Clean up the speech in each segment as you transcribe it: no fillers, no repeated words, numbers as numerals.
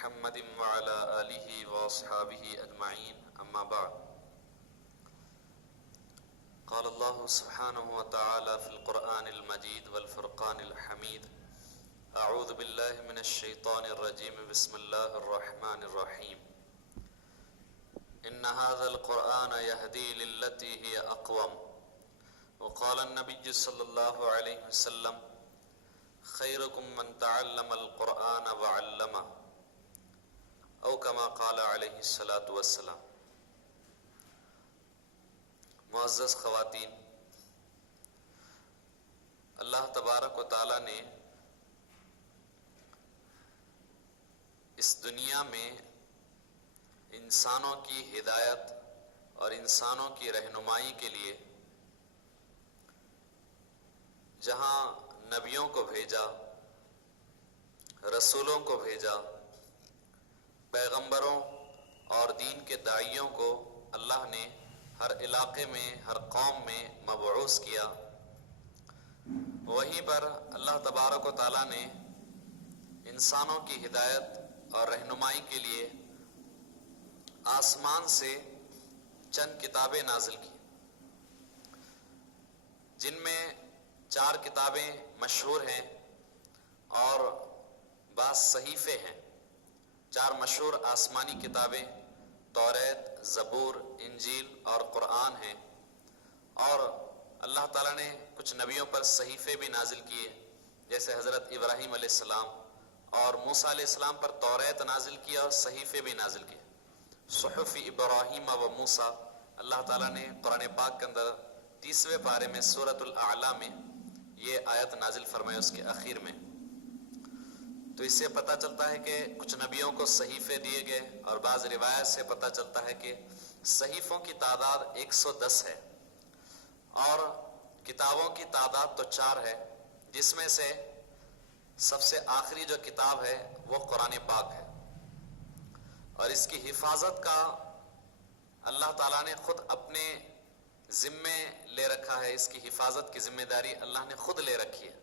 محمد وعلى آله وأصحابه أجمعين أما بعد قال الله سبحانه وتعالى في القرآن المجيد والفرقان الحميد أعوذ بالله من الشيطان الرجيم بسم الله الرحمن الرحيم إن هذا القرآن يهدي للتي هي أقوم وقال النبي صلى الله عليه وسلم خيركم من تعلم القرآن وعلمه او كما قال علیہ الصلاۃ والسلام۔ معزز خواتین، اللہ تبارک و تعالی نے اس دنیا میں انسانوں کی ہدایت اور انسانوں کی رہنمائی کے لیے جہاں نبیوں کو بھیجا، رسولوں کو بھیجا، پیغمبروں اور دین کے داعیوں کو اللہ نے ہر علاقے میں، ہر قوم میں مبعوث کیا، وہیں پر اللہ تبارک و تعالیٰ نے انسانوں کی ہدایت اور رہنمائی کے لیے آسمان سے چند کتابیں نازل کی، جن میں 4 کتابیں مشہور ہیں اور بعض صحیفے ہیں۔ 4 مشہور آسمانی کتابیں توریت، زبور، انجیل اور قرآن ہیں، اور اللہ تعالیٰ نے کچھ نبیوں پر صحیفے بھی نازل کیے، جیسے حضرت ابراہیم علیہ السلام اور موسیٰ علیہ السلام پر توریت نازل کیا اور صحیفے بھی نازل کیے۔ صحف ابراہیم و موسیٰ، اللہ تعالیٰ نے قرآن پاک کے اندر 30ویں پارے میں سورۃ الاعلیٰ میں یہ آیت نازل فرمائی، اس کے آخر میں۔ تو اس سے پتہ چلتا ہے کہ کچھ نبیوں کو صحیفے دیے گئے، اور بعض روایت سے پتہ چلتا ہے کہ صحیفوں کی تعداد 110 ہے اور کتابوں کی تعداد تو 4 ہے، جس میں سے سب سے آخری جو کتاب ہے وہ قرآن پاک ہے، اور اس کی حفاظت کا اللہ تعالیٰ نے خود اپنے ذمے لے رکھا ہے۔ اس کی حفاظت کی ذمہ داری اللہ نے خود لے رکھی ہے۔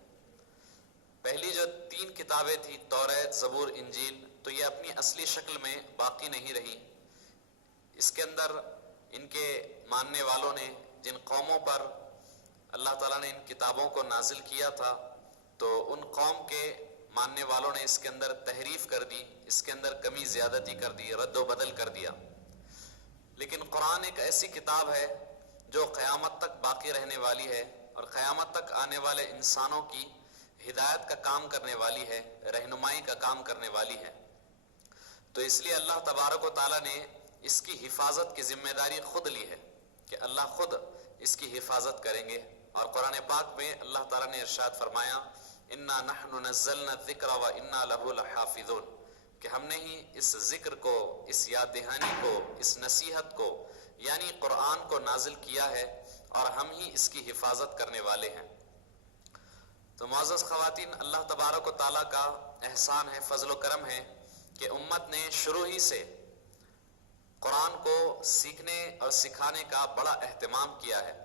پہلی جو 3 کتابیں تھیں، توریت، زبور، انجیل، تو یہ اپنی اصلی شکل میں باقی نہیں رہی۔ اس کے اندر ان کے ماننے والوں نے، جن قوموں پر اللہ تعالیٰ نے ان کتابوں کو نازل کیا تھا، تو ان قوم کے ماننے والوں نے اس کے اندر تحریف کر دی، اس کے اندر کمی زیادتی کر دی، رد و بدل کر دیا۔ لیکن قرآن ایک ایسی کتاب ہے جو قیامت تک باقی رہنے والی ہے، اور قیامت تک آنے والے انسانوں کی ہدایت کا کام کرنے والی ہے، رہنمائی کا کام کرنے والی ہے۔ تو اس لیے اللہ تبارک و تعالیٰ نے اس کی حفاظت کی ذمہ داری خود لی ہے کہ اللہ خود اس کی حفاظت کریں گے۔ اور قرآن پاک میں اللہ تعالیٰ نے ارشاد فرمایا، انا نحن نزلنا الذکر وانا لہ لحافظون، کہ ہم نے ہی اس ذکر کو، اس یاد دہانی کو، اس نصیحت کو، یعنی قرآن کو نازل کیا ہے، اور ہم ہی اس کی حفاظت کرنے والے ہیں۔ تو معزز خواتین، اللہ تبارک و تعالیٰ کا احسان ہے، فضل و کرم ہے کہ امت نے شروع ہی سے قرآن کو سیکھنے اور سکھانے کا بڑا اہتمام کیا ہے۔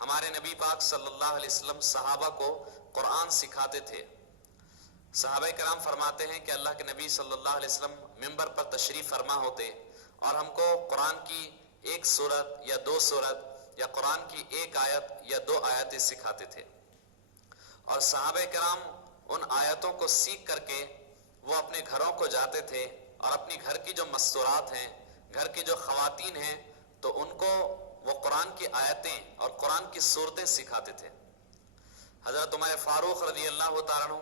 ہمارے نبی پاک صلی اللہ علیہ وسلم صحابہ کو قرآن سکھاتے تھے۔ صحابہ کرام فرماتے ہیں کہ اللہ کے نبی صلی اللہ علیہ وسلم ممبر پر تشریف فرما ہوتے اور ہم کو قرآن کی 1 سورت یا 2 سورت یا قرآن کی 1 آیت یا 2 آیتیں سکھاتے تھے، اور صحابہ کرام ان آیتوں کو سیکھ کر کے وہ اپنے گھروں کو جاتے تھے، اور اپنی گھر کی جو مستورات ہیں، گھر کی جو خواتین ہیں، تو ان کو وہ قرآن کی آیتیں اور قرآن کی صورتیں سکھاتے تھے۔ حضرت عمر فاروق رضی اللہ تعالیٰ عنہ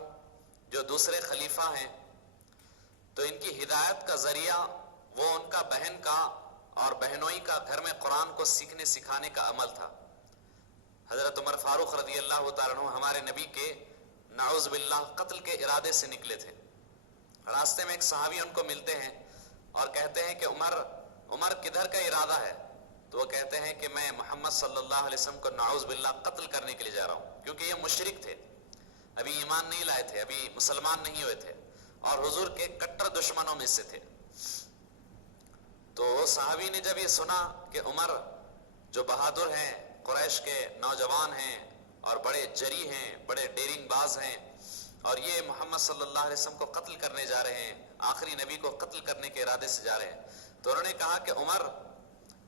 جو دوسرے خلیفہ ہیں، تو ان کی ہدایت کا ذریعہ وہ ان کا بہن کا اور بہنوئی کا گھر میں قرآن کو سیکھنے سکھانے کا عمل تھا۔ حضرت عمر فاروق رضی اللہ تعالیٰ عنہ ہمارے نبی کے نعوذ باللہ قتل کے ارادے سے نکلے تھے۔ راستے میں ایک صحابی ان کو ملتے ہیں اور کہتے ہیں کہ عمر کدھر کا ارادہ ہے؟ تو وہ کہتے ہیں کہ میں محمد صلی اللہ علیہ وسلم کو نعوذ باللہ قتل کرنے کے لیے جا رہا ہوں، کیونکہ یہ مشرک تھے، ابھی ایمان نہیں لائے تھے، ابھی مسلمان نہیں ہوئے تھے، اور حضور کے کٹر دشمنوں میں سے تھے۔ تو وہ صحابی نے جب یہ سنا کہ عمر جو بہادر ہیں، قریش کے نوجوان ہیں اور بڑے جری ہیں، بڑے ڈیرنگ باز ہیں، اور یہ محمد صلی اللہ علیہ وسلم کو قتل کرنے جا رہے ہیں، آخری نبی کو قتل کرنے کے ارادے سے جا رہے ہیں۔ تو انہوں نے کہا کہ عمر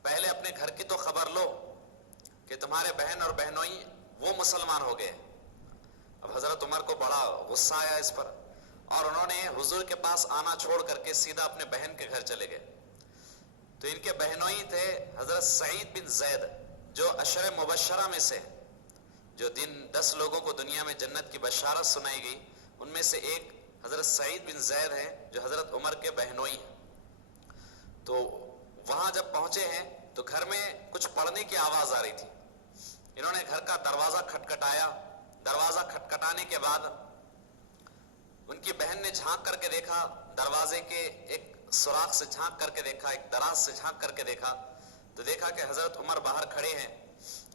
پہلے اپنے گھر کی تو خبر لو کہ تمہارے بہن اور بہنوئی وہ مسلمان ہو گئے۔ اب حضرت عمر کو بڑا غصہ آیا اس پر، اور انہوں نے حضور کے پاس آنا چھوڑ کر کے سیدھا اپنے بہن کے گھر چلے گئے۔ تو ان کے بہنوئی تھے حضرت سعید بن زید، جو عشر مبشرہ میں سے، جو 10 لوگوں کو دنیا میں جنت کی بشارت سنائی گئی، ان میں سے ایک حضرت سعید بن زید ہیں جو حضرت عمر کے بہنوئی ہیں۔ تو وہاں جب پہنچے ہیں تو گھر میں کچھ پڑھنے کی آواز آ رہی تھی۔ انہوں نے گھر کا دروازہ کھٹکھٹایا۔ دروازہ کھٹکھٹانے کے بعد ان کی بہن نے جھانک کر کے دیکھا، دروازے کے ایک سوراخ سے جھانک کر کے دیکھا، ایک دراز سے جھانک کر کے دیکھا، تو دیکھا کہ حضرت عمر باہر کھڑے ہیں۔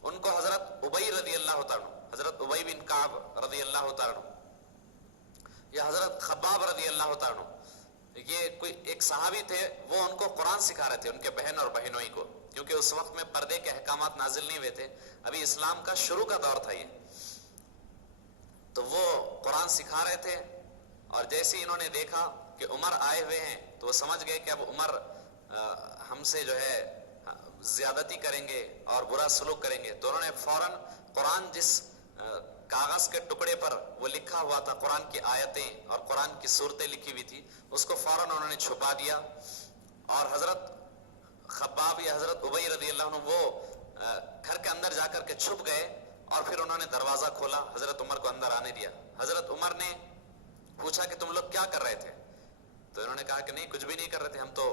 ان کو حضرت ابی رضی اللہ تعالیٰ عنہ، حضرت ابی بن کعب رضی اللہ تعالیٰ عنہ یا حضرت خباب رضی اللہ تعالیٰ عنہ، یہ کوئی ایک صحابی تھے، وہ ان کو قرآن سکھا رہے تھے، ان کے بہن اور بہنوئی کو، کیونکہ اس وقت میں پردے کے احکامات نازل نہیں ہوئے تھے، ابھی اسلام کا شروع کا دور تھا یہ۔ تو وہ قرآن سکھا رہے تھے، اور جیسے انہوں نے دیکھا کہ عمر آئے ہوئے ہیں تو وہ سمجھ گئے کہ اب عمر ہم سے جو ہے زیادتی کریں گے اور برا سلوک کریں گے۔ تو انہوں نے فوراً قرآن جس کاغذ کے ٹکڑے پر وہ لکھا ہوا تھا، قرآن کی آیتیں اور قرآن کی صورتیں لکھی ہوئی تھی، اس کو فوراً انہوں نے چھپا دیا، اور حضرت خباب یا حضرت ابی رضی اللہ عنہ وہ گھر کے اندر جا کر کے چھپ گئے، اور پھر انہوں نے دروازہ کھولا، حضرت عمر کو اندر آنے دیا۔ حضرت عمر نے پوچھا کہ تم لوگ کیا کر رہے تھے؟ تو انہوں نے کہا کہ نہیں، کچھ بھی نہیں کر رہے تھے، ہم تو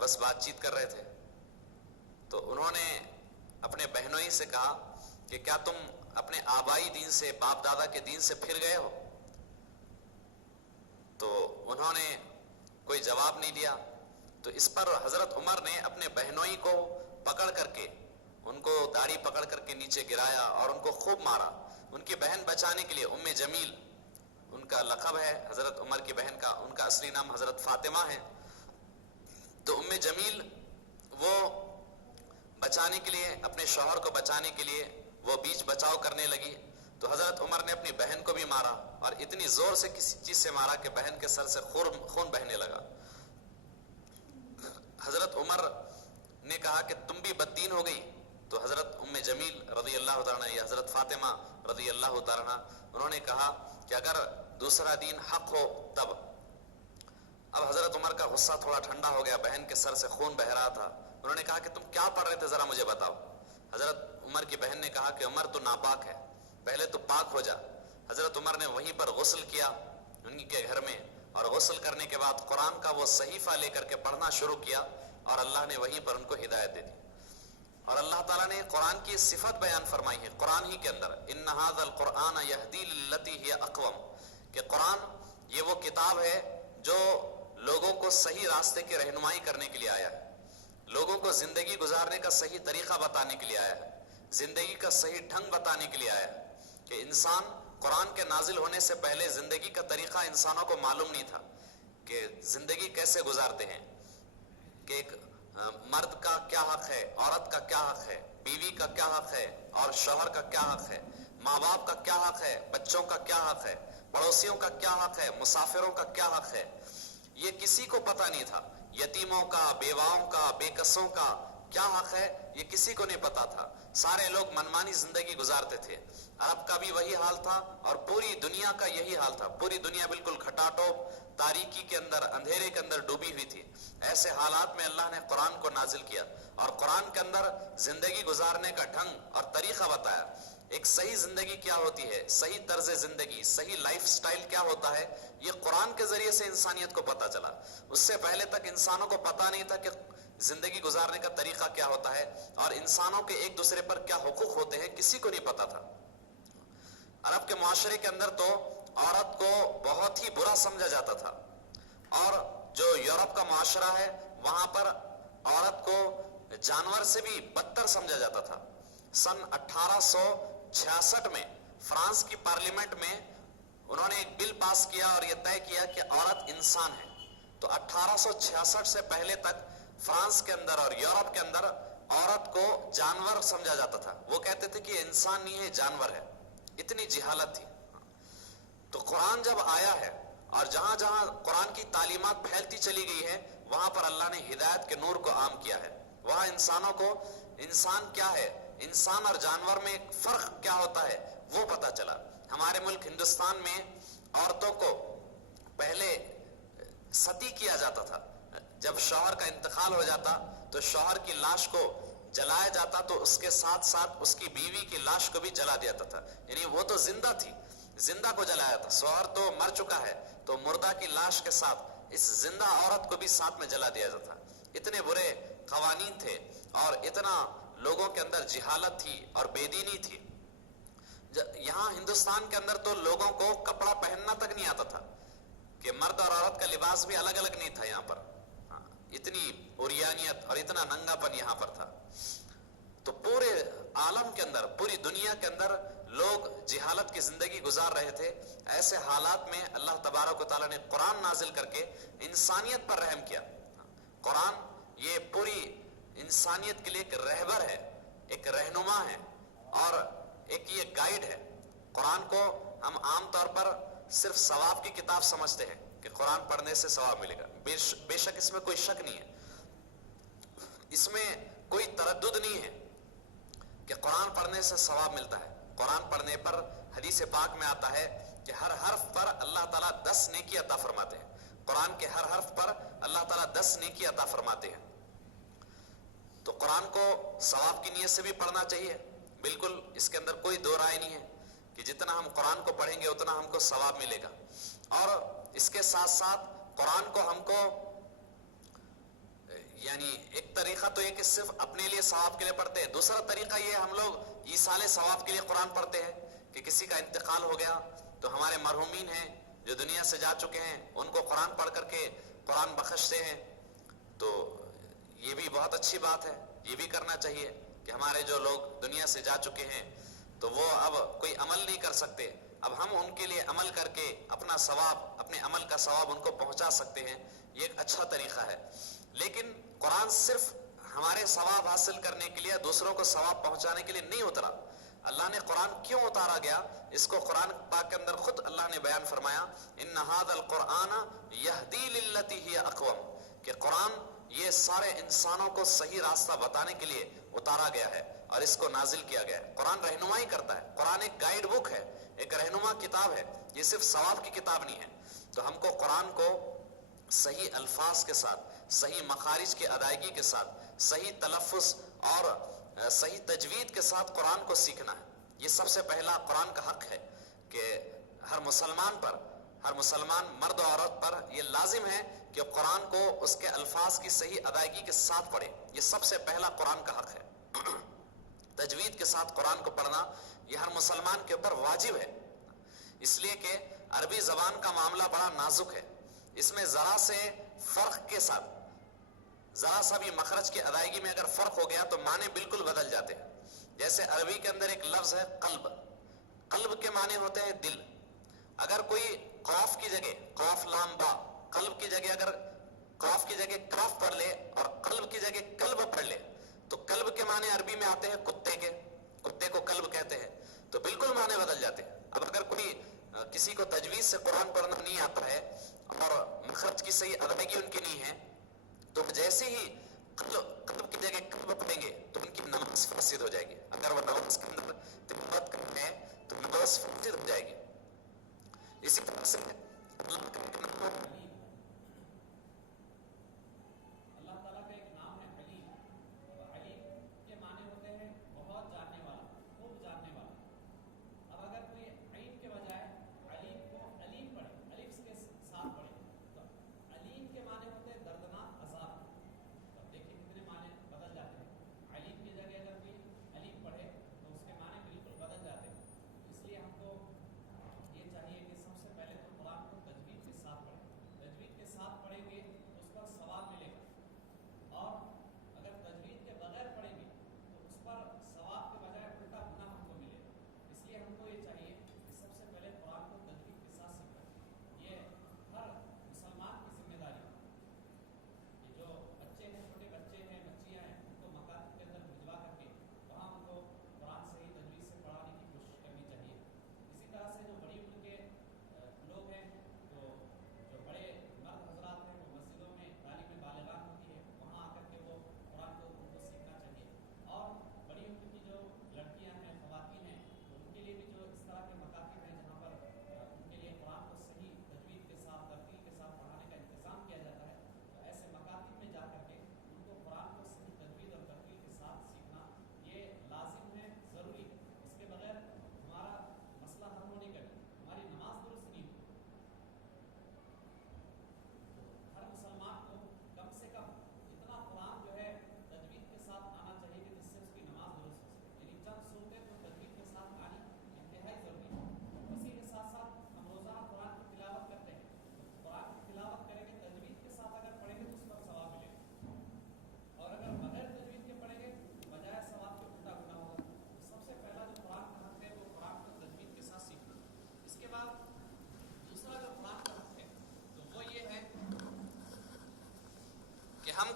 بس بات چیت کر رہے تھے۔ تو انہوں نے اپنے بہنوئی سے کہا کہ کیا تم اپنے آبائی دین سے، باپ دادا کے دین سے پھر گئے ہو؟ تو انہوں نے کوئی جواب نہیں دیا۔ تو اس پر حضرت عمر نے اپنے بہنوئی کو پکڑ کر کے، ان کو داڑھی پکڑ کر کے نیچے گرایا اور ان کو خوب مارا۔ ان کی بہن بچانے کے لیے، ام جمیل ان کا لقب ہے، حضرت عمر کی بہن کا، ان کا اصلی نام حضرت فاطمہ ہے۔ تو ام جمیل وہ بچانے کے لیے، اپنے شوہر کو بچانے کے لیے وہ بیچ بچاؤ کرنے لگی، تو حضرت عمر نے اپنی بہن کو بھی مارا، اور اتنی زور سے کسی چیز سے مارا کہ بہن کے سر سے خون بہنے لگا۔ حضرت عمر نے کہا کہ تم بھی بددین ہو گئی؟ تو حضرت ام جمیل رضی اللہ تعالیٰ عنہ یا حضرت فاطمہ رضی اللہ تعالیٰ عنہ، انہوں نے کہا کہ اگر دوسرا دین حق ہو تب۔ اب حضرت عمر کا غصہ تھوڑا ٹھنڈا ہو گیا، بہن کے سر سے خون بہ رہا تھا۔ انہوں نے کہا کہ تم کیا پڑھ رہے تھے، ذرا مجھے بتاؤ۔ حضرت عمر کی بہن نے کہا کہ عمر تو ناپاک ہے، پہلے تو پاک ہو جا۔ حضرت عمر نے وہیں پر غسل کیا ان کے گھر میں، اور غسل کرنے کے بعد قرآن کا وہ صحیفہ لے کر کے پڑھنا شروع کیا، اور اللہ نے وہیں پر ان کو ہدایت دے دی۔ اور اللہ تعالیٰ نے قرآن کی صفت بیان فرمائی ہے قرآن ہی کے اندر، ان ھذا القرآن یہدی للتی ہی اقوم، کہ قرآن یہ وہ کتاب ہے جو لوگوں کو صحیح راستے کی رہنمائی کرنے کے لیے آیا ہے، لوگوں کو زندگی گزارنے کا صحیح طریقہ بتانے کے لیے آیا ہے، زندگی کا صحیح ڈھنگ بتانے کے لیے آیا ہے، کہ انسان قرآن کے نازل ہونے سے پہلے زندگی کا طریقہ انسانوں کو معلوم نہیں تھا کہ زندگی کیسے گزارتے ہیں، کہ ایک مرد کا کیا حق ہے، عورت کا کیا حق ہے، بیوی کا کیا حق ہے، اور شوہر کا کیا حق ہے، ماں باپ کا کیا حق ہے، بچوں کا کیا حق ہے، پڑوسیوں کا کیا حق ہے، مسافروں کا کیا حق ہے، یہ کسی کو پتہ نہیں تھا۔ یتیموں کا، بیواؤں کا، بے کسوں کا کیا حق ہے، یہ کسی کو نہیں پتا تھا۔ سارے لوگ منمانی زندگی گزارتے تھے۔ عرب کا بھی وہی حال تھا، اور پوری دنیا کا یہی حال تھا۔ پوری دنیا بالکل کھٹاٹوپ، تاریکی کے اندر، اندھیرے کے اندر ڈوبی ہوئی تھی۔ ایسے حالات میں اللہ نے قرآن کو نازل کیا، اور قرآن کے اندر زندگی گزارنے کا ڈھنگ اور طریقہ بتایا۔ ایک صحیح زندگی کیا ہوتی ہے، صحیح طرز زندگی، صحیح لائف سٹائل کیا ہوتا ہے، یہ قرآن کے ذریعے سے انسانیت کو پتہ چلا۔ اس سے پہلے تک انسانوں کو پتہ نہیں تھا کہ زندگی گزارنے کا طریقہ کیا ہوتا ہے، اور انسانوں کے ایک دوسرے پر کیا حقوق ہوتے ہیں، کسی کو نہیں پتا تھا۔ عرب کے معاشرے کے اندر تو عورت کو بہت ہی برا سمجھا جاتا تھا، اور جو یورپ کا معاشرہ ہے وہاں پر عورت کو جانور سے بھی بدتر سمجھا جاتا تھا۔ سن 1866 میں فرانس کی پارلیمنٹ میں انہوں نے ایک بل پاس کیا اور یہ طے کیا کہ عورت انسان ہے۔ تو 1866 سے پہلے تک فرانس کے اندر اور یورپ کے اندر عورت کو جانور سمجھا جاتا تھا۔ وہ کہتے تھے کہ یہ انسان نہیں ہے، جانور ہے۔ اتنی جہالت تھی۔ تو قرآن جب آیا ہے اور جہاں جہاں قرآن کی تعلیمات پھیلتی چلی گئی ہے وہاں پر اللہ نے ہدایت کے نور کو عام کیا ہے. وہاں انسانوں کو انسان کیا ہے, انسان اور جانور میں ایک فرق کیا ہوتا ہے وہ پتا چلا. ہمارے ملک ہندوستان میں عورتوں کو پہلے ستی کیا جاتا تھا. جب شوہر کا انتقال ہو جاتا تو شوہر کی لاش کو جلایا جاتا تو اس کے ساتھ ساتھ اس کی بیوی کی لاش کو بھی جلا دیا تھا. یعنی وہ تو زندہ تھی, زندہ کو جلایا تھا. شوہر تو مر چکا ہے تو مردہ کی لاش کے ساتھ اس زندہ عورت کو بھی ساتھ میں جلا دیا جاتا. اتنے برے قوانین تھے اور اتنا لوگوں کے اندر جہالت تھی اور بے دینی تھی. یہاں ہندوستان کے اندر تو لوگوں کو کپڑا پہننا تک نہیں آتا تھا کہ مرد اور عورت کا لباس بھی الگ الگ نہیں تھا. یہاں پر اتنی اوریانیت اور اتنا ننگا پن یہاں پر تھا. تو پورے عالم کے اندر, پوری دنیا کے اندر لوگ جہالت کی زندگی گزار رہے تھے. ایسے حالات میں اللہ تبارک و تعالیٰ نے قرآن نازل کر کے انسانیت پر رحم کیا. قرآن یہ پوری انسانیت کے لیے ایک رہبر ہے, ایک رہنما ہے اور ایک یہ گائیڈ ہے. قرآن کو ہم عام طور پر صرف ثواب کی کتاب سمجھتے ہیں کہ قرآن پڑھنے سے ثواب ملے گا. بے شک اس میں کوئی شک نہیں ہے, اس میں کوئی تردد نہیں ہے کہ قرآن پڑھنے سے ثواب ملتا ہے. قرآن پڑھنے پر حدیث پاک میں آتا ہے کہ ہر حرف پر اللہ تعالیٰ 10 نیکی عطا فرماتے ہیں. قرآن کے ہر حرف پر اللہ تعالیٰ 10 نیکی عطا فرماتے ہیں. تو قرآن کو ثواب کی نیت سے بھی پڑھنا چاہیے, بالکل اس کے اندر کوئی دو رائے نہیں ہے کہ جتنا ہم قرآن کو پڑھیں گے اتنا ہم کو ثواب ملے گا. اور اس کے ساتھ ساتھ قرآن کو ہم کو یعنی ایک طریقہ تو یہ کہ صرف اپنے لیے ثواب کے لیے پڑھتے ہیں. دوسرا طریقہ یہ ہم لوگ ایصال ثواب کے لیے قرآن پڑھتے ہیں کہ کسی کا انتقال ہو گیا تو ہمارے مرحومین ہیں جو دنیا سے جا چکے ہیں ان کو قرآن پڑھ کر کے قرآن بخشتے ہیں. تو یہ بھی بہت اچھی بات ہے, یہ بھی کرنا چاہیے کہ ہمارے جو لوگ دنیا سے جا چکے ہیں تو وہ اب کوئی عمل نہیں کر سکتے, اب ہم ان کے لیے عمل کر کے اپنا ثواب, اپنے عمل کا ثواب ان کو پہنچا سکتے ہیں. یہ ایک اچھا طریقہ ہے. لیکن قرآن صرف ہمارے ثواب حاصل کرنے کے لیے, دوسروں کو ثواب پہنچانے کے لیے نہیں اترا. اللہ نے قرآن کیوں اتارا گیا اس کو قرآن پاک کے اندر خود اللہ نے بیان فرمایا, ان ھذا القرآن یہدی للتی ہی اقوم, کہ قرآن یہ سارے انسانوں کو صحیح راستہ بتانے کے لیے اتارا گیا ہے اور اس کو نازل کیا گیا ہے. قرآن رہنمائی کرتا ہے, قرآن ایک گائیڈ بک ہے, ایک رہنما کتاب ہے, یہ صرف ثواب کی کتاب نہیں ہے. تو ہم کو قرآن کو صحیح الفاظ کے ساتھ, صحیح مخارج کی ادائیگی کے ساتھ, صحیح تلفظ اور صحیح تجوید کے ساتھ قرآن کو سیکھنا ہے. یہ سب سے پہلا قرآن کا حق ہے کہ ہر مسلمان پر, ہر مسلمان مرد و عورت پر یہ لازم ہے کہ قرآن کو اس کے الفاظ کی صحیح ادائیگی کے ساتھ پڑھے. یہ سب سے پہلا قرآن کا حق ہے. تجوید کے ساتھ قرآن کو پڑھنا یہ ہر مسلمان کے اوپر واجب ہے, اس لیے کہ عربی زبان کا معاملہ بڑا نازک ہے. اس میں ذرا سے فرق کے ساتھ, ذرا سا بھی مخرج کی ادائیگی میں اگر فرق ہو گیا تو معنی بالکل بدل جاتے ہیں. جیسے عربی کے اندر ایک لفظ ہے قلب, قلب کے معنی ہوتے ہیں دل. اگر کوئی قاف کی جگہ, قاف لام با, قلب کی جگہ اگر قاف کی جگہ کاف پڑھ لے اور قلب کی جگہ قلب پڑھ لے تو قلب کے معنی عربی میں آتے ہیں کتے کے, کتے کو قلب کہتے ہیں, تو بالکل معنی بدل جاتے ہیں. اب اگر کوئی کسی کو تجوید سے قرآن پڑھنا نہیں آتا ہے اور مخرج کی صحیح ادائیگی ان کی نہیں ہے تو جیسے ہی قلب کی جگہ قلب پڑھیں گے تو ان کی نماز فاسد ہو جائے گی. اگر وہ نماز کے اندر تلاوت کرتے ہیں تو نماز فاسد ہو جائے گی. اسی طرح سے اللہ کا ایک نام ہے, اللہ تعالیٰ کا ایک نام ہے علیم, اور علیم کے معنی ہوتے ہیں بہت جاننے والا, خوب جاننے والا. اب اگر کوئی علیم کے بجائے علیم کو علیم پڑھے, الف کے ساتھ پڑھے, تو علیم کے معنی ہوتے ہیں دردناک عذاب. تو دیکھیں کتنے معنی بدل جاتے ہیں. علیم کی جگہ اگر کوئی علیم پڑھے تو اس کے معنی بالکل بدل جاتے ہیں. اس لیے ہم کو یہ چاہیے کہ سب سے پہلے تو قرآن کو تجوید کے ساتھ پڑھیں.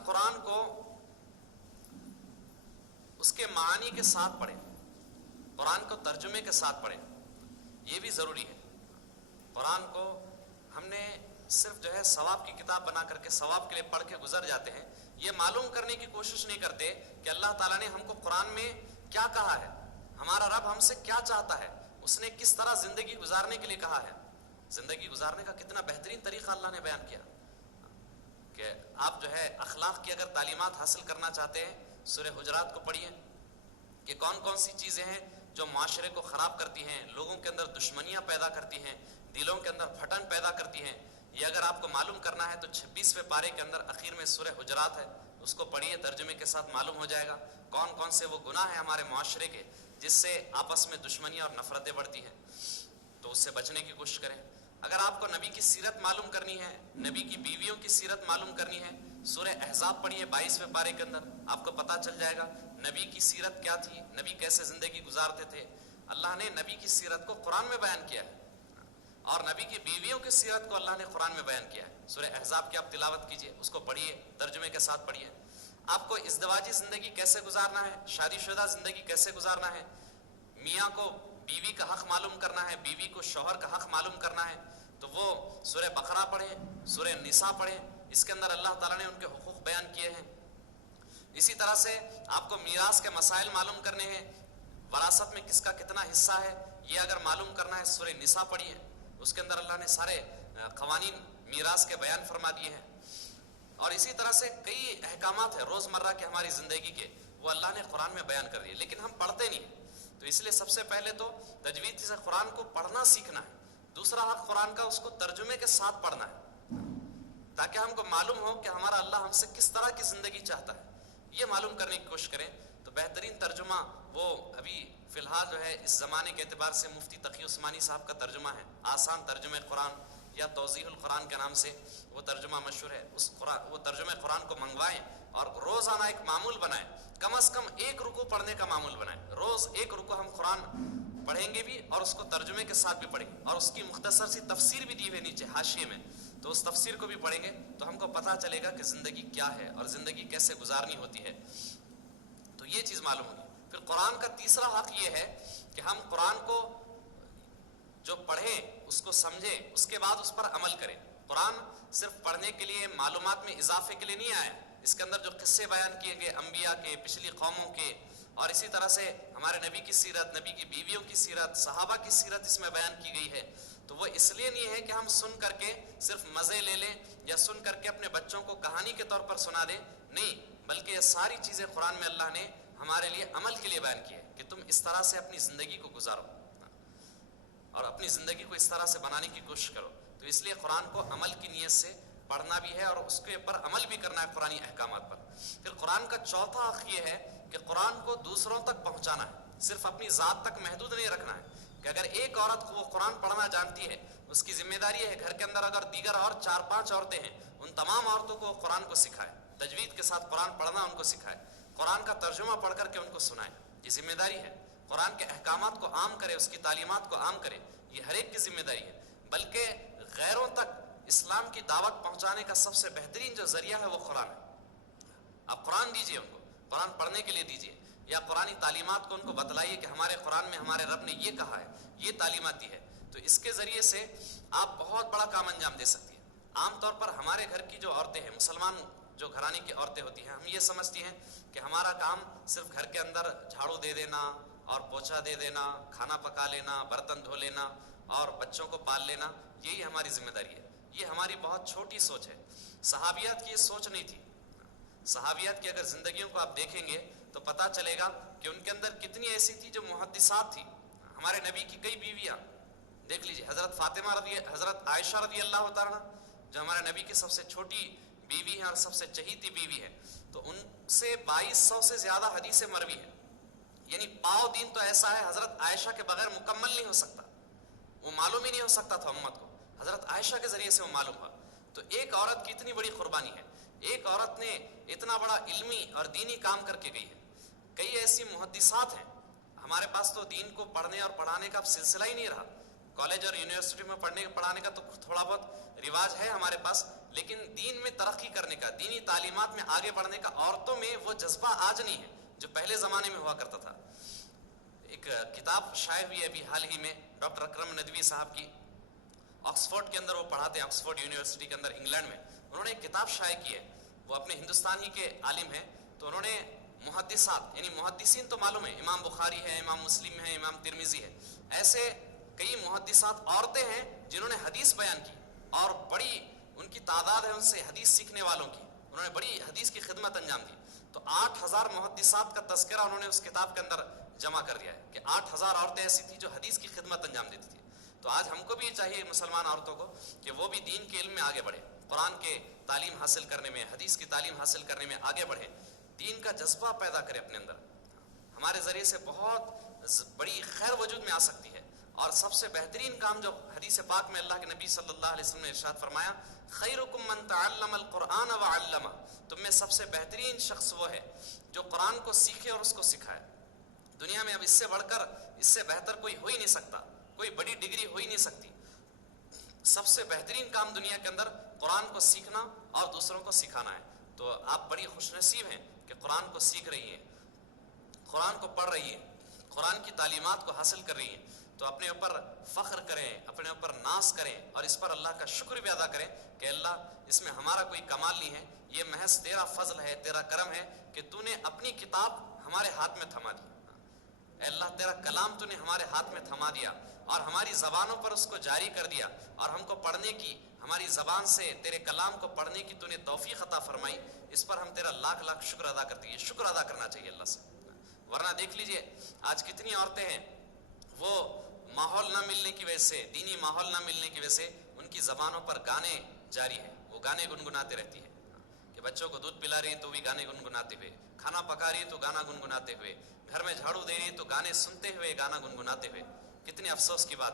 قرآن کو اس کے معانی کے ساتھ پڑھیں، قرآن کو ترجمے کے ساتھ پڑھیں، یہ بھی ضروری ہے۔ قرآن کو ہم نے صرف جو ہے ثواب کی کتاب بنا کر کے ثواب کے لیے پڑھ کے گزر جاتے ہیں، یہ معلوم کرنے کی کوشش نہیں کرتے کہ اللہ تعالیٰ نے ہم کو قرآن میں کیا کہا ہے، ہمارا رب ہم سے کیا چاہتا ہے، اس نے کس طرح زندگی گزارنے کے لیے کہا ہے۔ زندگی گزارنے کا کتنا بہترین طریقہ اللہ نے بیان کیا کہ آپ جو ہے اخلاق کی اگر تعلیمات حاصل کرنا چاہتے ہیں، سورہ حجرات کو پڑھیے کہ کون کون سی چیزیں ہیں جو معاشرے کو خراب کرتی ہیں، لوگوں کے اندر دشمنیاں پیدا کرتی ہیں، دلوں کے اندر پھٹن پیدا کرتی ہیں۔ یہ اگر آپ کو معلوم کرنا ہے تو 26ویں پارے کے اندر اخیر میں سورہ حجرات ہے، اس کو پڑھیے، ترجمے کے ساتھ معلوم ہو جائے گا کون کون سے وہ گناہ ہیں ہمارے معاشرے کے جس سے آپس میں دشمنیاں اور نفرتیں بڑھتی ہیں، تو اس سے بچنے کی کوشش کریں۔ اگر آپ کو نبی کی سیرت معلوم کرنی ہے، نبی کی بیویوں کی سیرت معلوم کرنی ہے، سورہ احزاب پڑھیے 22ویں پارے کے اندر، آپ کو پتہ چل جائے گا نبی کی سیرت کیا تھی، نبی کیسے زندگی گزارتے تھے۔ اللہ نے نبی کی سیرت کو قرآن میں بیان کیا ہے، اور نبی کی بیویوں کی سیرت کو اللہ نے قرآن میں بیان کیا ہے۔ سورہ احزاب کی آپ تلاوت کیجئے، اس کو پڑھیے، ترجمے کے ساتھ پڑھیے۔ آپ کو ازدواجی زندگی کیسے گزارنا ہے، شادی شدہ زندگی کیسے گزارنا ہے، میاں کو بیوی کا حق معلوم کرنا ہے، بیوی کو شوہر کا حق معلوم کرنا ہے، تو وہ سورہ بقرہ پڑھیں، سورہ نساء پڑھیں، اس کے اندر اللہ تعالیٰ نے ان کے حقوق بیان کیے ہیں۔ اسی طرح سے آپ کو میراث کے مسائل معلوم کرنے ہیں، وراثت میں کس کا کتنا حصہ ہے، یہ اگر معلوم کرنا ہے سورہ نساء پڑھیے، اس کے اندر اللہ نے سارے قوانین میراث کے بیان فرما دیے ہیں۔ اور اسی طرح سے کئی احکامات ہیں روزمرہ کے ہماری زندگی کے، وہ اللہ نے قرآن میں بیان کر دیے، لیکن ہم پڑھتے نہیں، تو اس لیے سب سے پہلے تو تجوید سے قرآن کو پڑھنا سیکھنا ہے۔ دوسرا حق قرآن کا اس کو ترجمے کے ساتھ پڑھنا ہے، تاکہ ہم کو معلوم ہو کہ ہمارا اللہ ہم سے کس طرح کی زندگی چاہتا ہے، یہ معلوم کرنے کی کوشش کریں۔ تو بہترین ترجمہ وہ ابھی فی الحال جو ہے اس زمانے کے اعتبار سے مفتی تقی عثمانی صاحب کا ترجمہ ہے، آسان ترجمہ قرآن یا توضیح القرآن کے نام سے وہ ترجمہ مشہور ہے۔ وہ ترجمہ قرآن کو منگوائیں اور روزانہ ایک معمول بنائیں، کم از کم ایک رکوع پڑھنے کا معمول بنائیں۔ روز ایک رکوع ہم قرآن پڑھیں گے بھی اور اس کو ترجمے کے ساتھ بھی پڑھیں گے، اور اس کی مختصر سی تفسیر بھی دی ہوئی نیچے حاشیے میں، تو اس تفسیر کو بھی پڑھیں گے تو ہم کو پتہ چلے گا کہ زندگی کیا ہے اور زندگی کیسے گزارنی ہوتی ہے، تو یہ چیز معلوم ہوگی۔ پھر قرآن کا تیسرا حق یہ ہے کہ ہم قرآن کو جو پڑھیں اس کو سمجھیں، اس کے بعد اس پر عمل کریں۔ قرآن صرف پڑھنے کے لیے، معلومات میں اضافے کے لیے نہیں آیا، اس کے اندر جو قصے بیان کیے گئے انبیاء کے، پچھلی قوموں کے، اور اسی طرح سے ہمارے نبی کی سیرت، نبی کی بیویوں کی سیرت، صحابہ کی سیرت اس میں بیان کی گئی ہے، تو وہ اس لیے نہیں ہے کہ ہم سن کر کے صرف مزے لے لیں یا سن کر کے اپنے بچوں کو کہانی کے طور پر سنا دیں، نہیں، بلکہ یہ ساری چیزیں قرآن میں اللہ نے ہمارے لیے عمل کے لیے بیان کی ہے کہ تم اس طرح سے اپنی زندگی کو گزارو اور اپنی زندگی کو اس طرح سے بنانے کی کوشش کرو۔ تو اس لیے قرآن کو عمل کی نیت سے پڑھنا بھی ہے اور اس کے اوپر عمل بھی کرنا ہے قرآنی احکامات پر۔ پھر قرآن کا چوتھا حق یہ ہے کہ قرآن کو دوسروں تک پہنچانا ہے، صرف اپنی ذات تک محدود نہیں رکھنا ہے، کہ اگر ایک عورت کو وہ قرآن پڑھنا جانتی ہے، اس کی ذمہ داری ہے گھر کے اندر اگر دیگر اور 4-5 عورتیں ہیں ان تمام عورتوں کو قرآن کو سکھائے، تجوید کے ساتھ قرآن پڑھنا ان کو سکھائے، قرآن کا ترجمہ پڑھ کر کے ان کو سنائے، یہ ذمہ داری ہے۔ قرآن کے احکامات کو عام کرے، اس کی تعلیمات کو عام کرے، یہ ہر ایک کی ذمہ داری ہے۔ بلکہ غیروں تک اسلام کی دعوت پہنچانے کا سب سے بہترین جو ذریعہ ہے وہ قرآن ہے۔ آپ قرآن دیجئے ان کو، قرآن پڑھنے کے لیے دیجئے، یا قرآنی تعلیمات کو ان کو بتلائیے کہ ہمارے قرآن میں ہمارے رب نے یہ کہا ہے، یہ تعلیمات دی ہے، تو اس کے ذریعے سے آپ بہت بڑا کام انجام دے سکتی ہیں۔ عام طور پر ہمارے گھر کی جو عورتیں ہیں، مسلمان جو گھرانے کی عورتیں ہوتی ہیں، ہم یہ سمجھتی ہیں کہ ہمارا کام صرف گھر کے اندر جھاڑو دے دینا اور پوچھا دے دینا، کھانا پکا لینا، برتن دھو لینا اور بچوں کو پال لینا، یہی ہماری ذمہ داری ہے۔ یہ ہماری بہت چھوٹی سوچ ہے، صحابیات کی یہ سوچ نہیں تھی۔ صحابیات کی اگر زندگیوں کو آپ دیکھیں گے تو پتہ چلے گا کہ ان کے اندر کتنی ایسی تھی جو محدثات تھی۔ ہمارے نبی کی کئی بیویاں دیکھ لیجیے، حضرت عائشہ رضی اللہ تعالیٰ جو ہمارے نبی کی سب سے چھوٹی بیوی ہیں اور سب سے چہیتی بیوی ہے، تو ان سے 2200 سے زیادہ حدیث مروی ہیں، یعنی پاؤ دین تو ایسا ہے حضرت عائشہ کے بغیر مکمل نہیں ہو سکتا، وہ معلوم ہی نہیں ہو سکتا تھا امت کو، حضرت عائشہ کے ذریعے سے وہ معلوم ہوا۔ تو ایک عورت کی اتنی بڑی قربانی ہے، ایک عورت نے اتنا بڑا علمی اور دینی کام کر کے گئی ہے۔ کئی ایسی محدثات ہیں، ہمارے پاس تو دین کو پڑھنے اور پڑھانے کا اب سلسلہ ہی نہیں رہا، کالج اور یونیورسٹی میں پڑھنے پڑھانے کا تو تھوڑا بہت رواج ہے ہمارے پاس، لیکن دین میں ترقی کرنے کا, دینی تعلیمات میں آگے بڑھنے کا عورتوں میں وہ جذبہ آج نہیں ہے جو پہلے زمانے میں ہوا کرتا تھا. ایک کتاب شائع ہوئی ہے ابھی حال ہی میں, ڈاکٹر اکرم ندوی صاحب کی, آکسفورڈ کے اندر وہ پڑھاتے ہیں, آکسفورڈ یونیورسٹی کے اندر انگلینڈ میں. انہوں نے ایک کتاب شائع کی ہے, وہ اپنے ہندوستان ہی کے عالم ہیں, تو انہوں نے محدثات یعنی محدثین تو معلوم ہے, امام بخاری ہے, امام مسلم ہے, امام ترمذی ہے, ایسے کئی محدثات عورتیں ہیں جنہوں نے حدیث بیان کی اور بڑی ان کی تعداد ہے ان سے حدیث سیکھنے والوں کی, انہوں نے بڑی حدیث کی خدمت انجام دی. تو 8000 محدثات کا تذکرہ انہوں نے اس کتاب کے اندر جمع کر دیا ہے کہ 8000 عورتیں ایسی تھیں جو حدیث کی خدمت انجام دیتی تھی. تو آج ہم کو بھی چاہیے مسلمان عورتوں کو کہ وہ بھی دین کے علم میں آگے بڑھے, قرآن کے تعلیم حاصل کرنے میں, حدیث کی تعلیم حاصل کرنے میں آگے بڑھے, دین کا جذبہ پیدا کرے اپنے اندر. ہمارے ذریعے سے بہت بڑی خیر وجود میں آ سکتی ہے. اور سب سے بہترین کام جو حدیث پاک میں اللہ کے نبی صلی اللہ علیہ وسلم نے ارشاد فرمایا, خیرکم من تعلم القرآن وعلمہ, تم میں سب سے بہترین شخص وہ ہے جو قرآن کو سیکھے اور اس کو سکھائے. دنیا میں اب اس سے بڑھ کر, اس سے بہتر کوئی ہو ہی نہیں سکتا, کوئی بڑی ڈگری ہو ہی نہیں سکتی. سب سے بہترین کام دنیا کے اندر قرآن کو سیکھنا اور دوسروں کو سکھانا ہے. تو آپ بڑی خوش نصیب ہیں کہ قرآن کو سیکھ رہی ہیں, قرآن کو پڑھ رہی ہیں, قرآن کی تعلیمات کو حاصل کر رہی ہیں. تو اپنے اوپر فخر کریں, اپنے اوپر ناز کریں اور اس پر اللہ کا شکر بھی ادا کریں کہ اللہ اس میں ہمارا کوئی کمال نہیں ہے, یہ محض تیرا فضل ہے, تیرا کرم ہے کہ تو نے اپنی کتاب ہمارے ہاتھ میں تھما دی. اے اللہ تیرا کلام تو نے ہمارے ہاتھ میں تھما دیا اور ہماری زبانوں پر اس کو جاری کر دیا, اور ہم کو پڑھنے کی, ہماری زبان سے تیرے کلام کو پڑھنے کی تو نے توفیق عطا فرمائی. اس پر ہم تیرا لاکھ لاکھ شکر ادا کرتے ہیں. یہ شکر ادا کرنا چاہیے اللہ سے. ورنہ دیکھ لیجئے آج کتنی عورتیں ہیں وہ ماحول نہ ملنے کی وجہ سے, دینی ماحول نہ ملنے کی وجہ سے ان کی زبانوں پر گانے جاری ہیں, وہ گانے گنگناتے رہتی ہیں کہ بچوں کو دودھ پلا رہی ہیں تو بھی گانے گنگناتے ہوئے, کھانا پکا رہی ہے تو گانا گنگناتے ہوئے, گھر میں جھاڑو دے رہی ہے تو گانے سنتے ہوئے, گانا گنگناتے ہوئے. کتنے افسوس کی بات